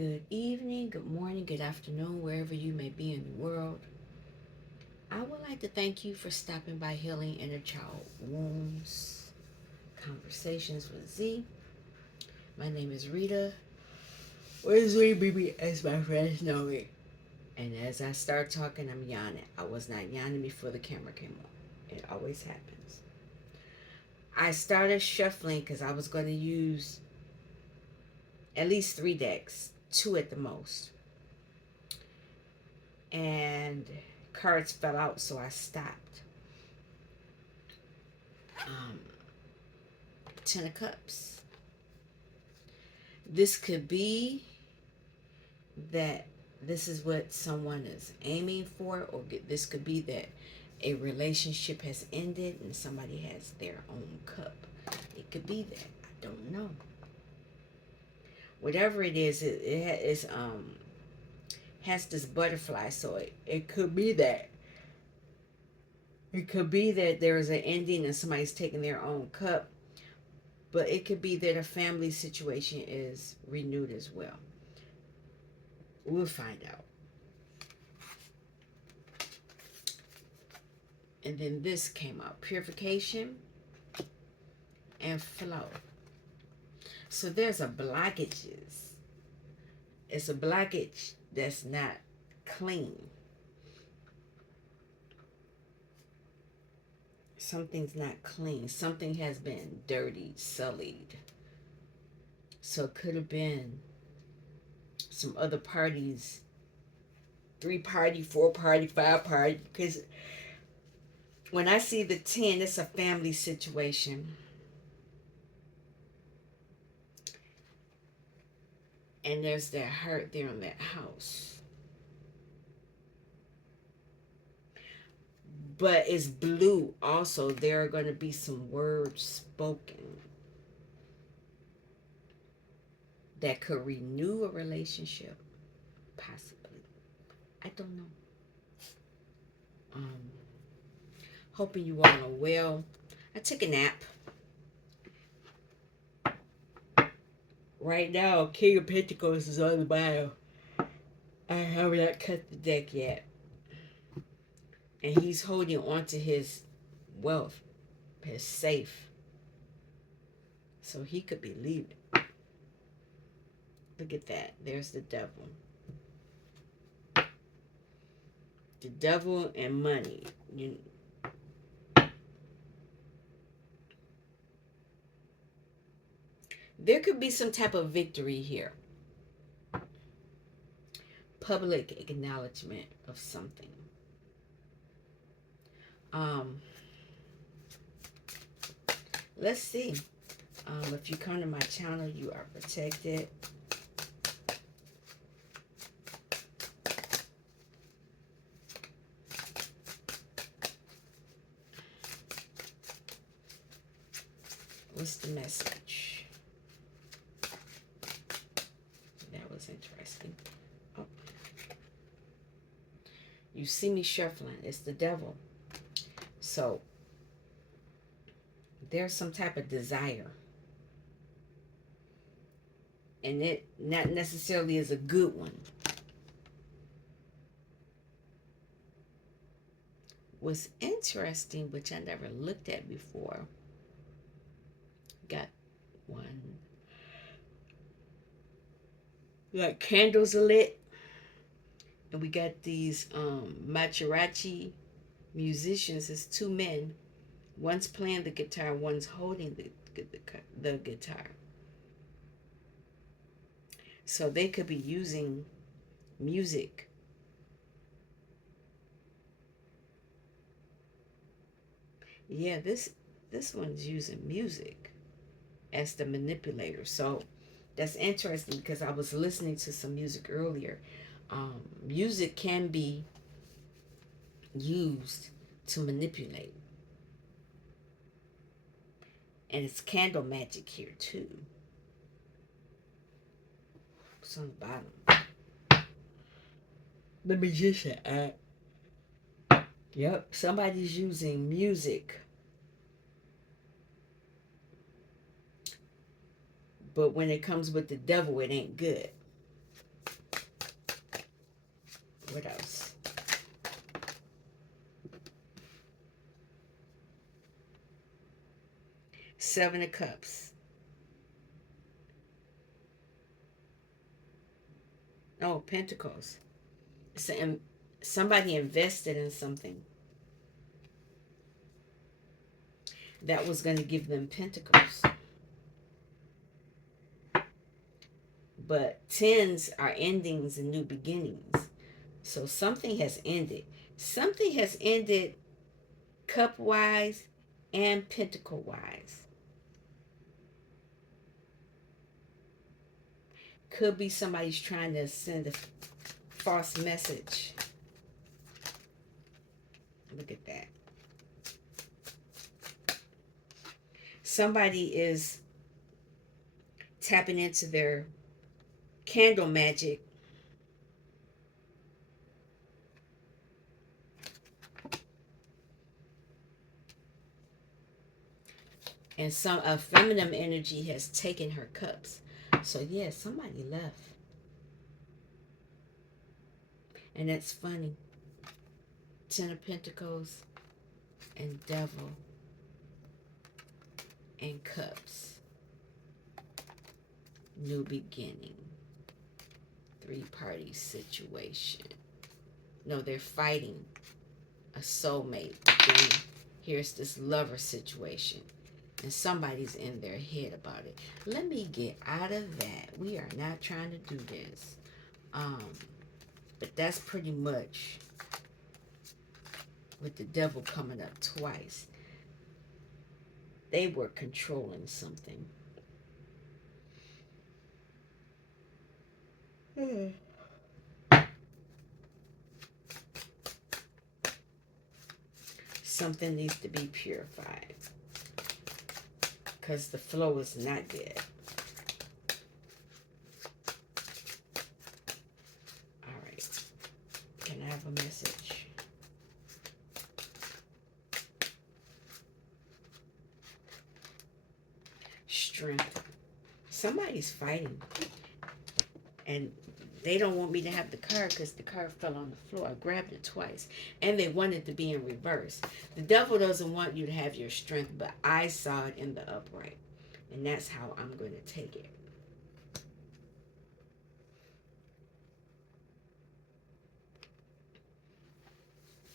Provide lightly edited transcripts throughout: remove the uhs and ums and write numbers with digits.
Good evening, good morning, good afternoon, wherever you may be in the world. I would like to thank you for stopping by Healing Inner Child Wounds Conversations with Z. My name is Rita, or Z Baby as my friends know me. And as I start talking, I'm yawning. I was not yawning before the camera came on. It always happens. I started shuffling because I was going to use at least 3 decks, two at the most. And cards fell out, so I stopped. Um, Ten of Cups. This could be that this is what someone is aiming for, or this could be that a relationship has ended and somebody has their own cup. It could be that. I don't know. Whatever it is, it has this butterfly, so it could be that. It could be that there is an ending and somebody's taking their own cup, but it could be that a family situation is renewed as well. We'll find out. And then this came out, purification and flow. So there's a blockages. It's a blockage that's not clean. Something's not clean. Something has been dirtied, sullied. So it could have been some other parties, 3 party, 4 party, 5 party. Because when I see the 10, it's a family situation. And there's that hurt there in that house. But it's blue also. There are going to be some words spoken that could renew a relationship, possibly. I don't know. Um, Hoping you all are well. I took a nap. Right now, King of Pentacles is on the bottom. I have not cut the deck yet. And he's holding on to his wealth, his safe. So he could be leaving. Look at that. There's the devil. The devil and money. There could be some type of victory here. Public acknowledgement of something. Let's see. If you come to my channel, you are protected. What's the message? That was interesting. Oh. You see me shuffling. It's the devil. So there's some type of desire. And it not necessarily is a good one. What's interesting, which I never looked at before, got one. Like candles are lit. And we got these mariachi musicians. It's 2 men. One's playing the guitar, one's holding the guitar. So they could be using music. Yeah, this one's using music as the manipulator. So that's interesting because I was listening to some music earlier. Music can be used to manipulate. And it's candle magic here too. It's on the bottom. The magician. Yep, somebody's using music. But when it comes with the devil, it ain't good. What else? Seven of Cups. Oh, Pentacles. So, somebody invested in something that was going to give them Pentacles. But tens are endings and new beginnings. So something has ended. Something has ended cup wise and pentacle wise. Could be somebody's trying to send a false message. Look at that. Somebody is tapping into their candle magic. And a feminine energy has taken her cups. So yeah, somebody left. And that's funny. Ten of Pentacles and Devil and Cups. New beginning. Three-party situation. No, they're fighting a soulmate. But then here's this lover situation. And somebody's in their head about it. Let me get out of that. We are not trying to do this. But that's pretty much with the Devil coming up twice. They were controlling something. Something needs to be purified. Because the flow is not good. All right. Can I have a message? Strength. Somebody's fighting. And they don't want me to have the card because the card fell on the floor. I grabbed it twice. And they want it to be in reverse. The Devil doesn't want you to have your strength, but I saw it in the upright. And that's how I'm going to take it.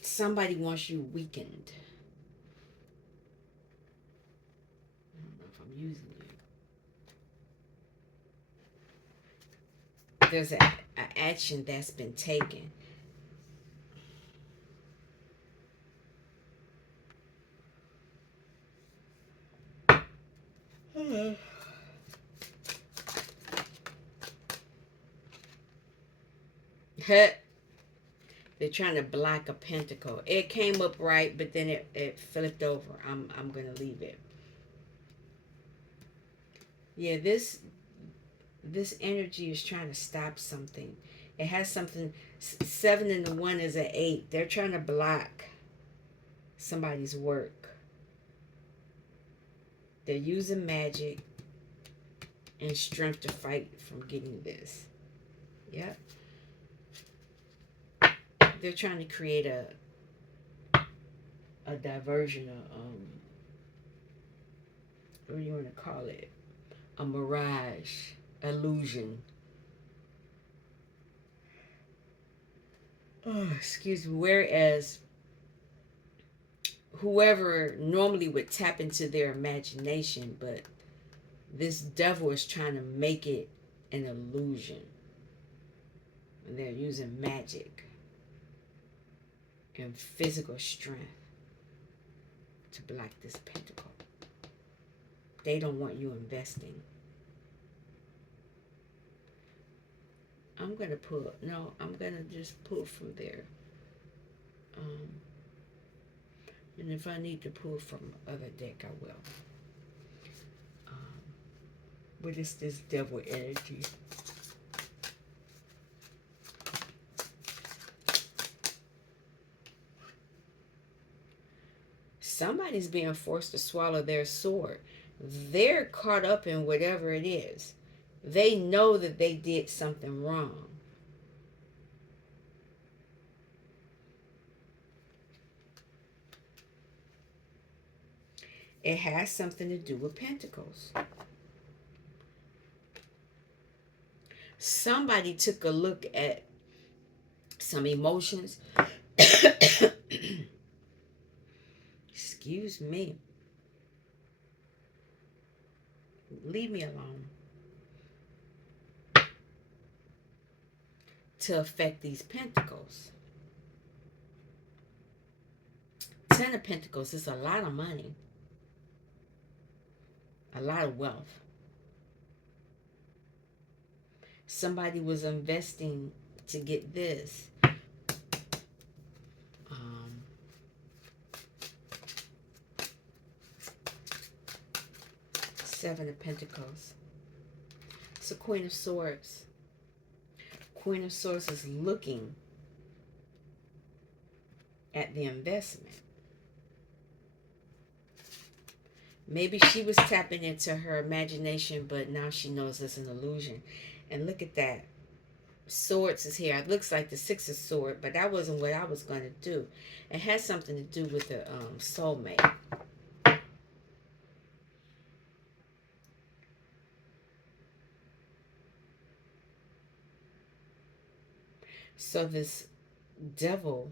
Somebody wants you weakened. I don't know if I'm using you. There's an action that's been taken. They're trying to block a pentacle. It came up right, but then it flipped over. I'm gonna leave it. Yeah, this energy is trying to stop something. It has something. 7 and the 1 is an 8. They're trying to block somebody's work. They're using magic and strength to fight from getting this. Yep. They're trying to create a diversion, what do you want to call it? A mirage, illusion. Oh, excuse me. Whereas whoever normally would tap into their imagination, but this Devil is trying to make it an illusion. And they're using magic and physical strength to block this pentacle. They don't want you investing. I'm going to pull, no, I'm going to just pull from there. And if I need to pull from other deck, I will. What is this Devil energy? Somebody's being forced to swallow their sword. They're caught up in whatever it is. They know that they did something wrong. It has something to do with pentacles. Somebody took a look at some emotions. Excuse me. Leave me alone. To affect these pentacles. 10 of Pentacles is a lot of money. A lot of wealth. Somebody was investing to get this. Um, 7 of Pentacles. It's a Queen of Swords. Queen of Swords is looking at the investment. Maybe she was tapping into her imagination, but now she knows it's an illusion. And look at that. Swords is here. It looks like the 6 of Swords, but that wasn't what I was going to do. It has something to do with the soulmate. So this devil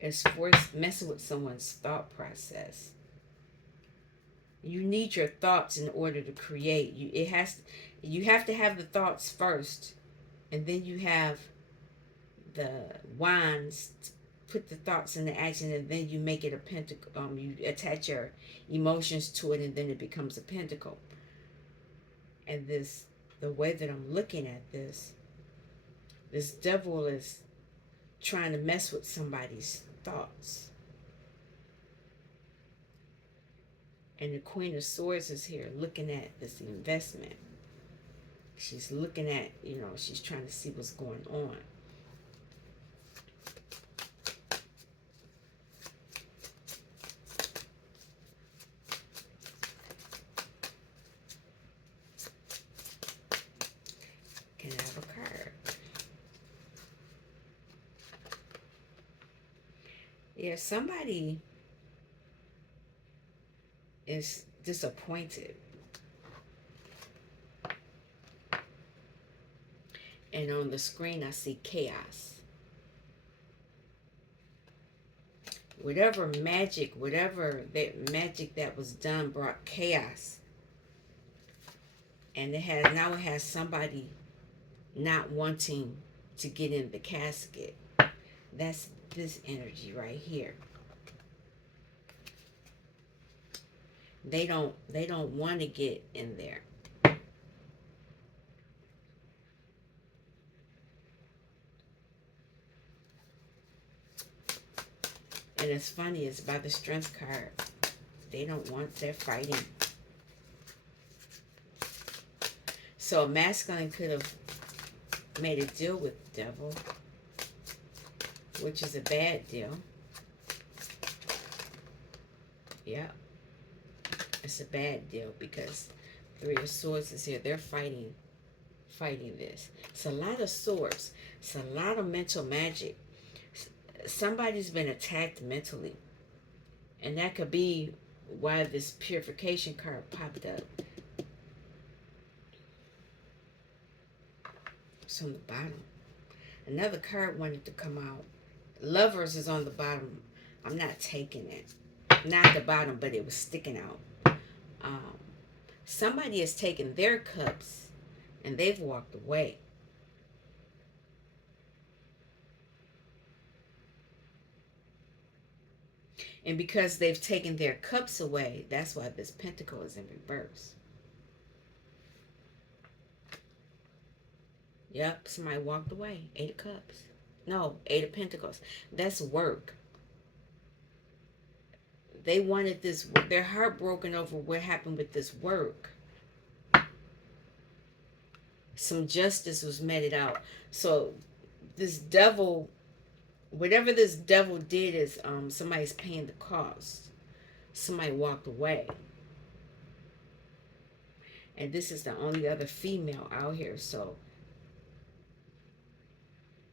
is messing with someone's thought process. You need your thoughts in order to create. You have to have the thoughts first, and then you have the wands to put the thoughts into action, and then you make it a pentacle. You attach your emotions to it, and then it becomes a pentacle. And the way that I'm looking at this devil is trying to mess with somebody's thoughts. And the Queen of Swords is here looking at this investment. She's looking at, she's trying to see what's going on. Can I have a card? Yeah, somebody is disappointed. And on the screen, I see chaos. Whatever magic that was done brought chaos. And now it has somebody not wanting to get in the casket. That's this energy right here. They don't want to get in there. And it's funny, it's by the Strength card. They don't want, they're fighting. So a masculine could have made a deal with the devil, which is a bad deal. Yeah. It's a bad deal because 3 of Swords is here. They're fighting this. It's a lot of swords. It's a lot of mental magic. Somebody's been attacked mentally. And that could be why this purification card popped up. It's on the bottom. Another card wanted to come out. Lovers is on the bottom. I'm not taking it. Not at the bottom, but it was sticking out. Somebody has taken their cups and they've walked away. And because they've taken their cups away, that's why this pentacle is in reverse. Yep, somebody walked away. 8 of Cups. No, 8 of Pentacles. That's work. They wanted this. They're heartbroken over what happened with this work. Some justice was meted out. So this devil, whatever this devil did is somebody's paying the cost. Somebody walked away. And this is the only other female out here. So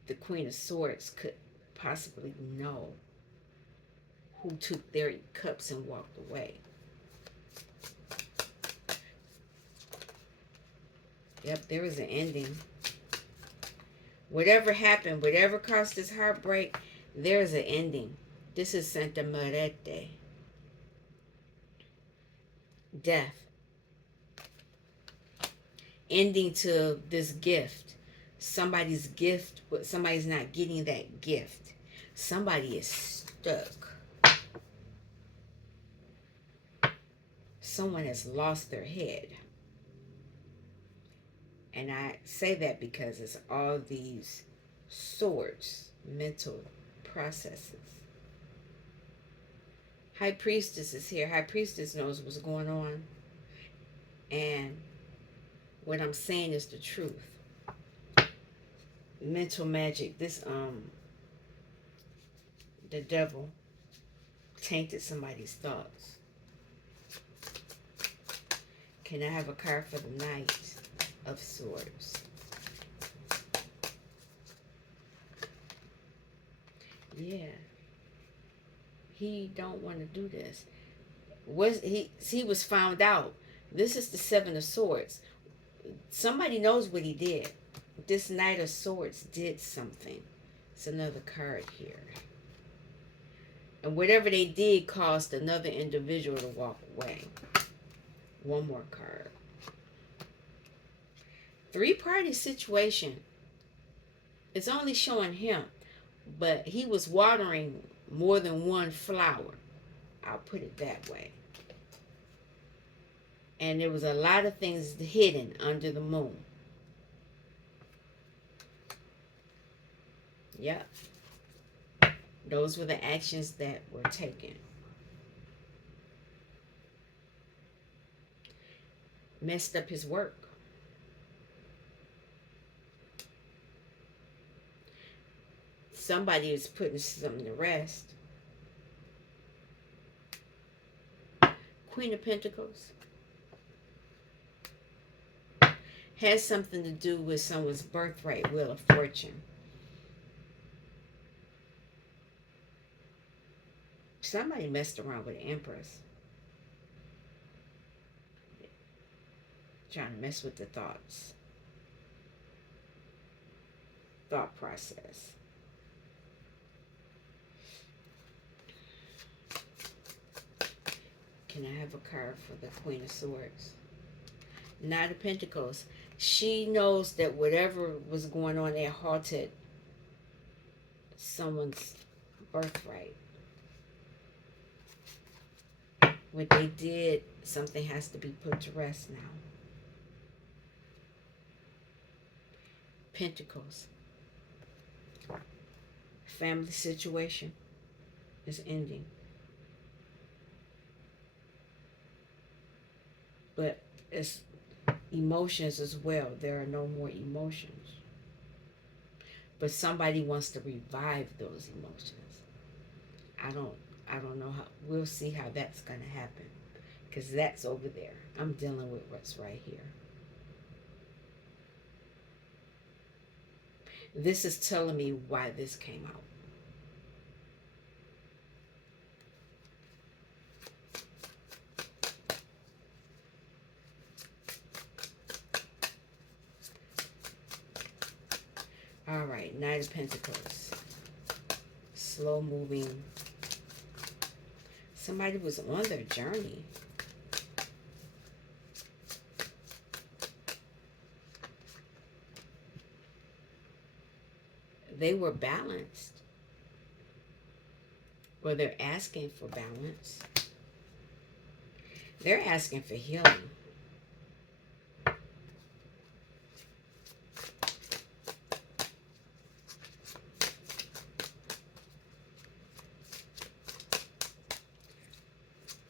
the Queen of Swords could possibly know who took their cups and walked away. Yep, there was an ending. Whatever happened, whatever caused this heartbreak, there's an ending. This is Santa Muerte. Death. Ending to this gift. Somebody's gift, but somebody's not getting that gift. Somebody is stuck. Someone has lost their head. And I say that because it's all these swords, mental processes. High Priestess is here. High Priestess knows what's going on. And what I'm saying is the truth. Mental magic. The devil tainted somebody's thoughts. Can I have a card for the Knight of Swords? Yeah. He don't want to do this. He was found out. This is the Seven of Swords. Somebody knows what he did. This Knight of Swords did something. It's another card here. And whatever they did caused another individual to walk away. One more card. Three-party situation. It's only showing him. But he was watering more than one flower. I'll put it that way. And there was a lot of things hidden under the moon. Yep. Those were the actions that were taken. Messed up his work. Somebody is putting something to rest. Queen of Pentacles. Has something to do with someone's birthright, wheel of fortune. Somebody messed around with the Empress. Trying to mess with the thoughts. Thought process. Can I have a card for the Queen of Swords? Knight of Pentacles. She knows that whatever was going on there halted someone's birthright. What they did, something has to be put to rest now. Pentacles. Family situation is ending. But it's emotions as well. There are no more emotions. But somebody wants to revive those emotions. I don't know how. We'll see how that's going to happen. Because that's over there. I'm dealing with what's right here. This is telling me why this came out. All right, Knight of Pentacles. Slow moving. Somebody was on their journey. They were balanced. Or they're asking for balance. They're asking for healing.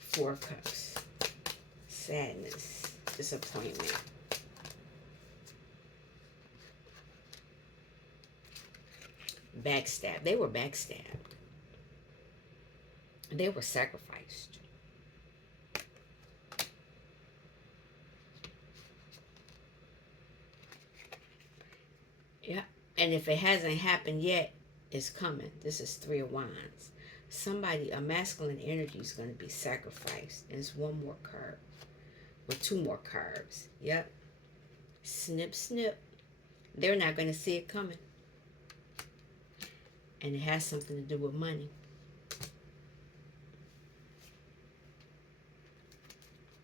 Four of Cups. Sadness. Disappointment. Backstab. They were backstabbed. They were sacrificed. Yeah. And if it hasn't happened yet, it's coming. This is Three of Wands. Somebody, a masculine energy is going to be sacrificed. And it's one more card. Or two more cards. Yep. Snip, snip. They're not going to see it coming. And it has something to do with money.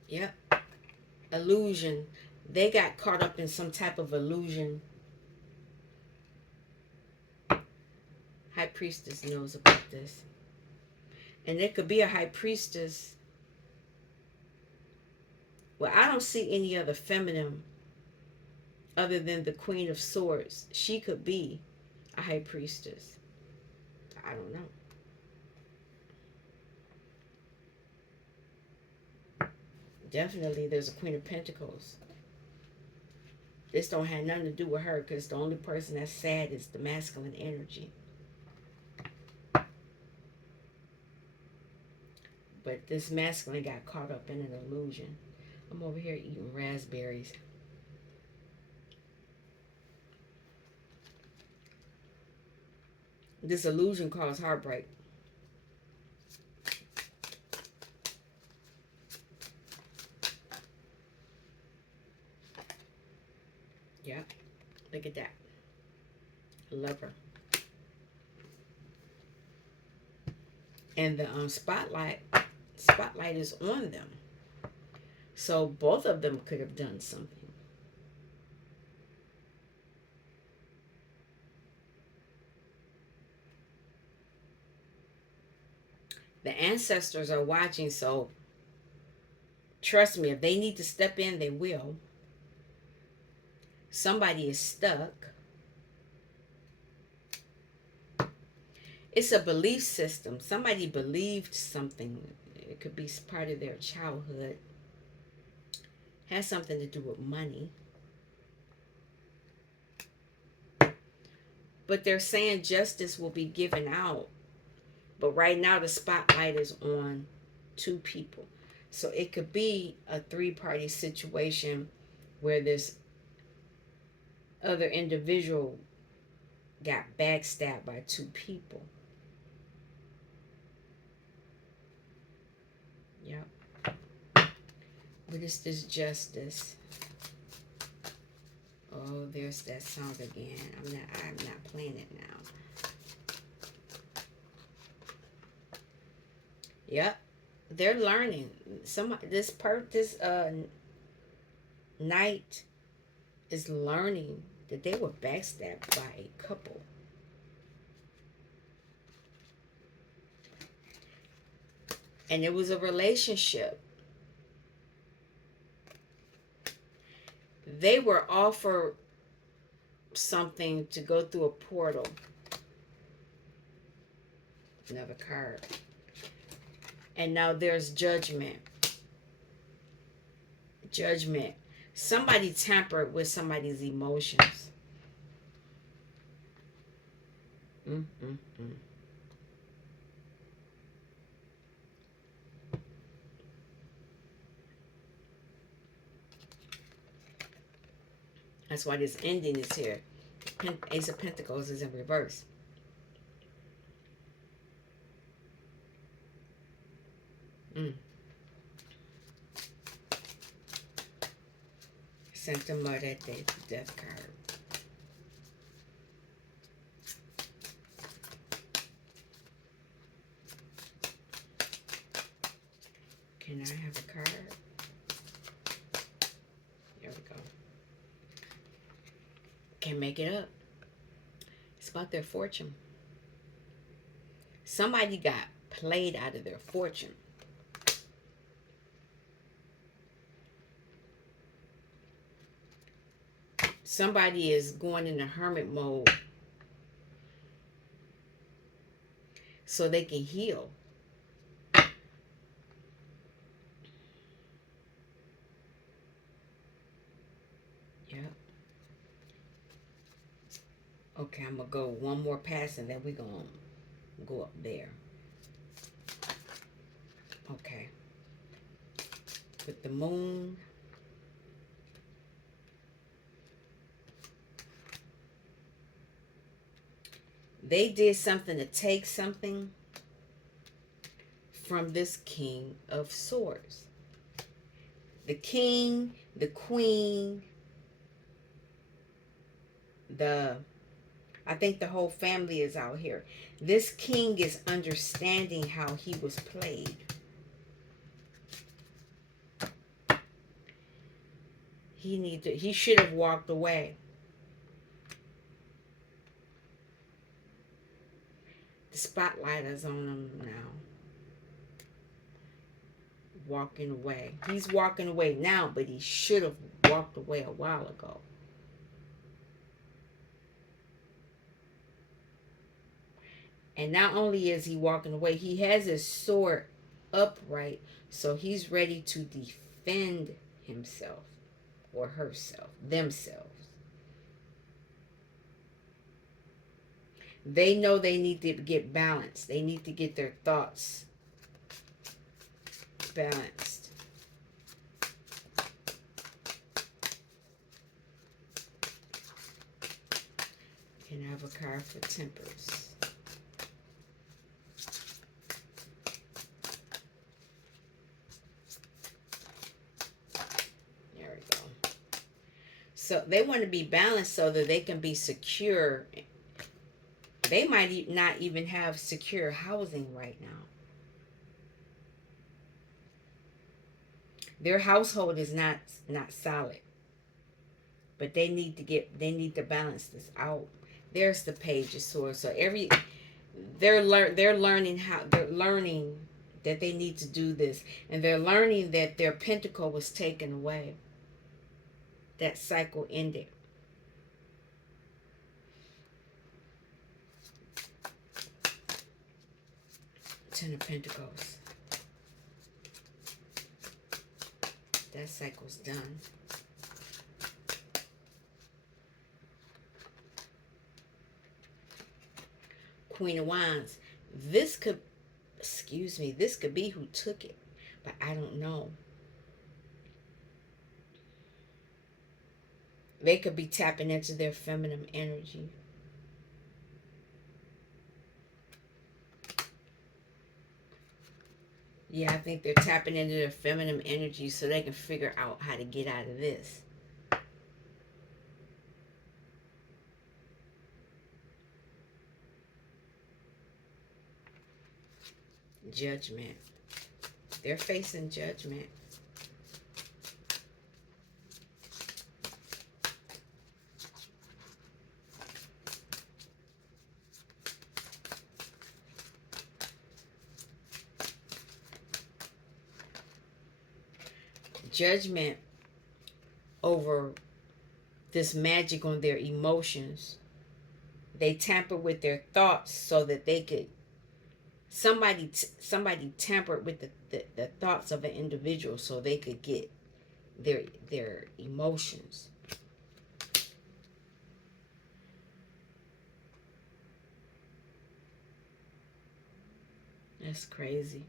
Yep. Illusion. They got caught up in some type of illusion. High Priestess knows about this. And there could be a High Priestess. Well, I don't see any other feminine other than the Queen of Swords. She could be a High Priestess. I don't know. Definitely there's a Queen of Pentacles. This don't have nothing to do with her, because the only person that's sad is the masculine energy. But this masculine got caught up in an illusion. I'm over here eating raspberries. This illusion caused heartbreak. Yeah, look at that. Lover. And the spotlight is on them. So both of them could have done something. The ancestors are watching, so trust me, if they need to step in, they will. Somebody is stuck. It's a belief system. Somebody believed something. It could be part of their childhood. Has something to do with money. But they're saying justice will be given out. But right now the spotlight is on two people. So it could be a three-party situation where this other individual got backstabbed by two people. Yep. What is this justice? Oh, there's that song again. I'm not playing it now. Yep. They're learning. This knight is learning that they were backstabbed by a couple. And it was a relationship. They were offered something to go through a portal. Another card. And now there's judgment. Judgment. Somebody tampered with somebody's emotions. That's why this ending is here. Ace of Pentacles is in reverse. Santa Muerte, death card. Can I have a card? There we go. Can't make it up. It's about their fortune. Somebody got played out of their fortune. Somebody is going in a hermit mode so they can heal. Yep. Okay, I'm going to go one more pass and then we're going to go up there. Okay. With the moon. They did something to take something from this King of Swords. The king, the queen, I think the whole family is out here. This king is understanding how he was played. He should have walked away. The spotlight is on him now. Walking away. He's walking away now, but he should have walked away a while ago. And not only is he walking away, he has his sword upright, so he's ready to defend himself or herself, themselves. They know they need to get balanced. They need to get their thoughts balanced. And I have a card for tempers. There we go. So they want to be balanced so that they can be secure. They might not even have secure housing right now. Their household is not solid. But they need to balance this out. There's the Page of Swords. So they're learning that they need to do this, and they're learning that their pentacle was taken away. That cycle ended. Ten of Pentacles. That cycle's done. Queen of Wands. This could be who took it, but I don't know. They could be tapping into their feminine energy. Yeah, I think they're tapping into their feminine energy so they can figure out how to get out of this. Judgment. They're facing judgment. Judgment over this magic on their emotions. They tamper with their thoughts so that they could somebody tampered with the thoughts of an individual so they could get their emotions. That's crazy.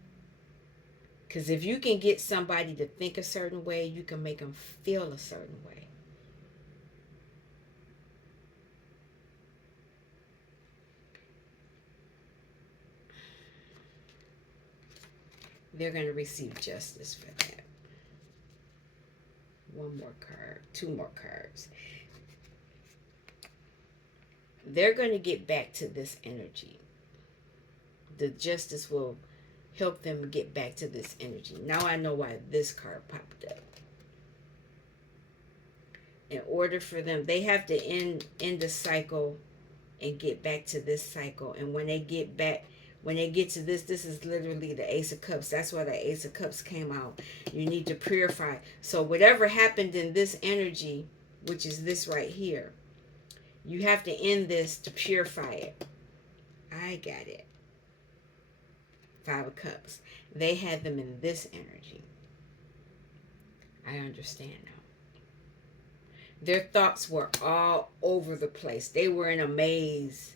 Because if you can get somebody to think a certain way, you can make them feel a certain way. They're going to receive justice for that. One more card. Two more cards. They're going to get back to this energy. The justice will help them get back to this energy. Now I know why this card popped up. In order for them, they have to end the cycle and get back to this cycle. And when they get to this is literally the Ace of Cups. That's why the Ace of Cups came out. You need to purify. So whatever happened in this energy, which is this right here, you have to end this to purify it. I got it. Five of Cups. They had them in this energy. I understand now. Their thoughts were all over the place. They were in a maze.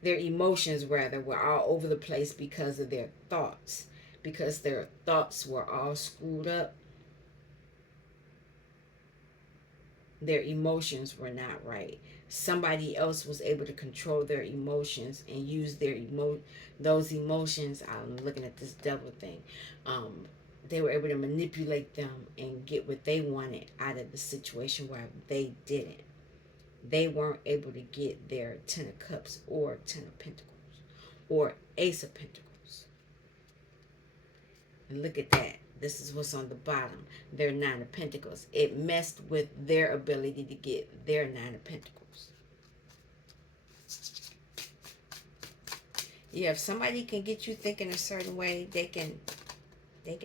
Their emotions, rather, were all over the place because of their thoughts. Because their thoughts were all screwed up. Their emotions were not right. somebody else was able to control their emotions and use those emotions. I'm looking at this devil thing. Um, they were able to manipulate them and get what they wanted out of the situation where they didn't. They weren't able to get their Ten of Cups or Ten of Pentacles or Ace of Pentacles. And look at that. This is what's on the bottom. Their Nine of Pentacles. It messed with their ability to get their Nine of Pentacles. Yeah, if somebody can get you thinking a certain way, they can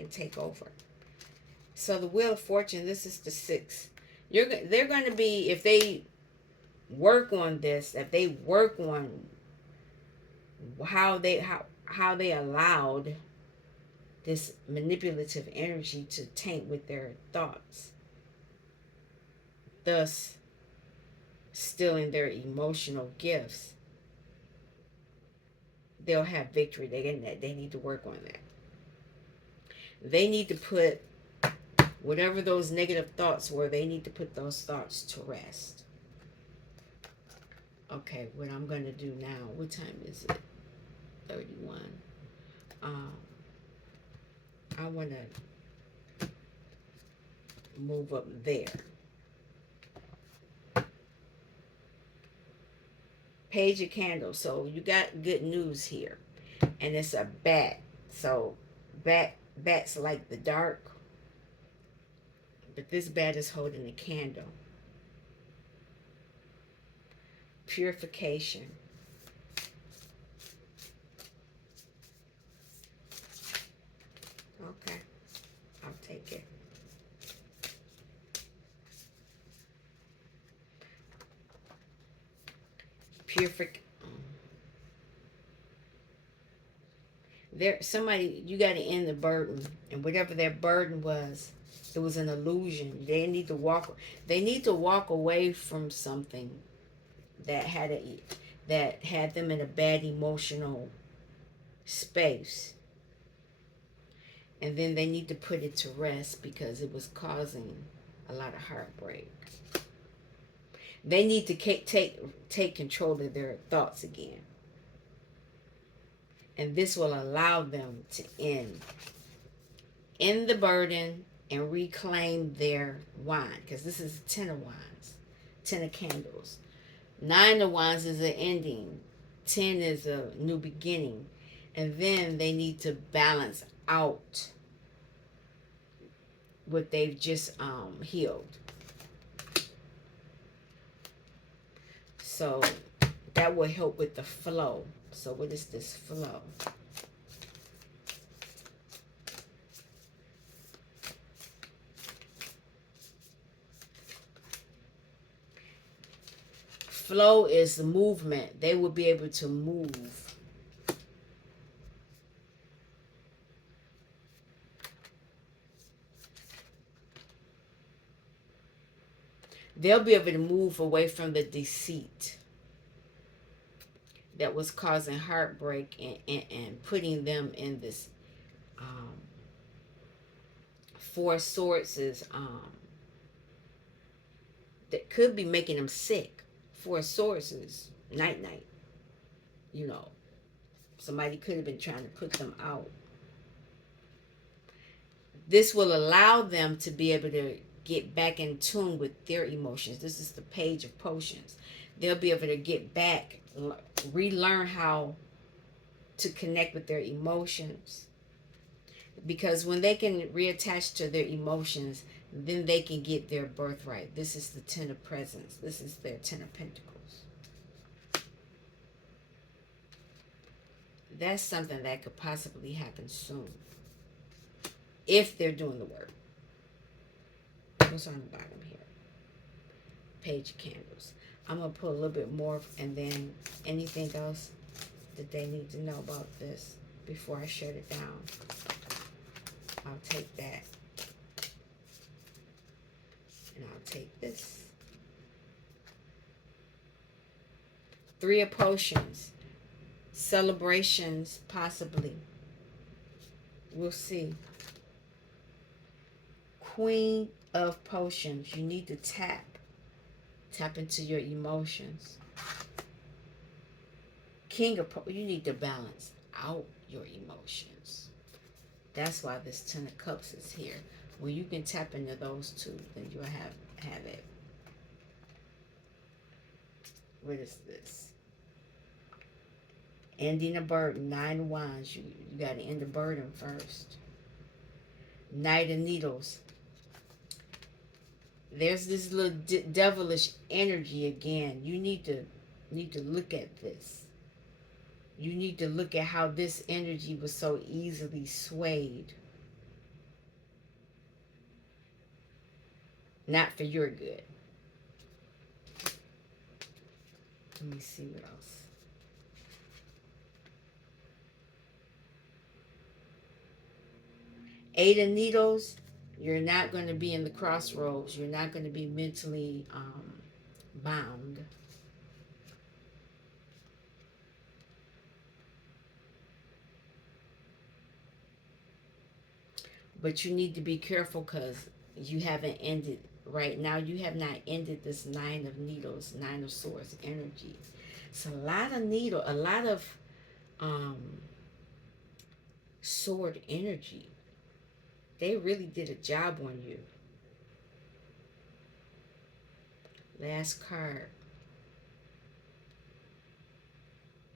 take over. So the Wheel of Fortune, this is the 6. They're going to be, if they work on this, if they work on how they allowed this manipulative energy to taint with their thoughts, thus stealing their emotional gifts, they'll have victory. They need to work on that. They need to put whatever those negative thoughts were, they need to put those thoughts to rest. Okay, what I'm going to do now, what time is it? 31. I want to move up there. Page of Candles. So you got good news here. And it's a bat. So bats like the dark. But this bat is holding a candle. Purification. Okay. I'll take it. Purification. Somebody, you got to end the burden, and whatever their burden was, it was an illusion. They need to walk away from something that had them in a bad emotional space, and then they need to put it to rest because it was causing a lot of heartbreak. They need to take control of their thoughts again. And this will allow them to end the burden and reclaim their wand. Because this is 10 of wands, 10 of candles. 9 of wands is an ending. 10 is a new beginning. And then they need to balance out what they've just healed. So that will help with the flow. So what is this flow? Flow is the movement. They will be able to move. They'll be able to move away from the deceit that was causing heartbreak and putting them in this Four Swords is that could be making them sick. Four Swords is night. You know, somebody could have been trying to put them out. This will allow them to be able to get back in tune with their emotions. This is the Page of Potions. They'll be able to get back, relearn how to connect with their emotions. Because when they can reattach to their emotions, then they can get their birthright. This is the 10 of Presents. This is their 10 of Pentacles. That's something that could possibly happen soon, if they're doing the work. What's on the bottom here? Page of Candles. I'm going to pull a little bit more, and then anything else that they need to know about this before I shut it down. I'll take that. And I'll take this. 3 of Potions. Celebrations, possibly. We'll see. Queen of Potions. You need to tap Tap into your emotions. You need to balance out your emotions. That's why this Ten of Cups is here. When you can tap into those two, then you'll have it. What is this? Ending a burden. 9 of Wands. You got to end the burden first. Knight of Needles. There's this little devilish energy again. You need to look at this. You need to look at how this energy was so easily swayed. Not for your good. Let me see what else. Eight of Needles. You're not going to be in the crossroads. You're not going to be mentally bound. But you need to be careful because you haven't ended. Right now, you have not ended this Nine of Needles, Nine of Swords energy. It's a lot of um, sword energy. They really did a job on you. Last card.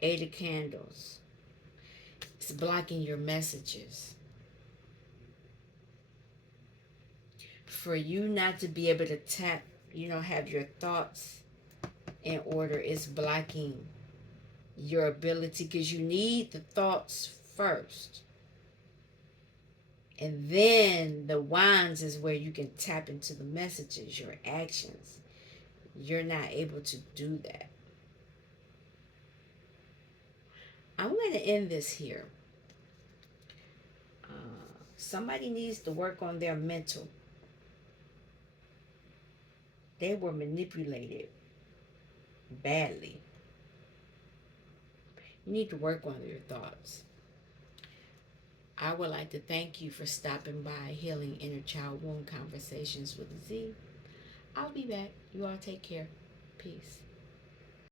Eight of Candles. It's blocking your messages. For you not to be able to tap, have your thoughts in order, it's blocking your ability because you need the thoughts first. And then the wands is where you can tap into the messages, your actions. You're not able to do that. I'm going to end this here. Somebody needs to work on their mental. They were manipulated badly. You need to work on your thoughts. I would like to thank you for stopping by Healing Inner Child Wound Conversations with Z. I'll be back. You all take care. Peace.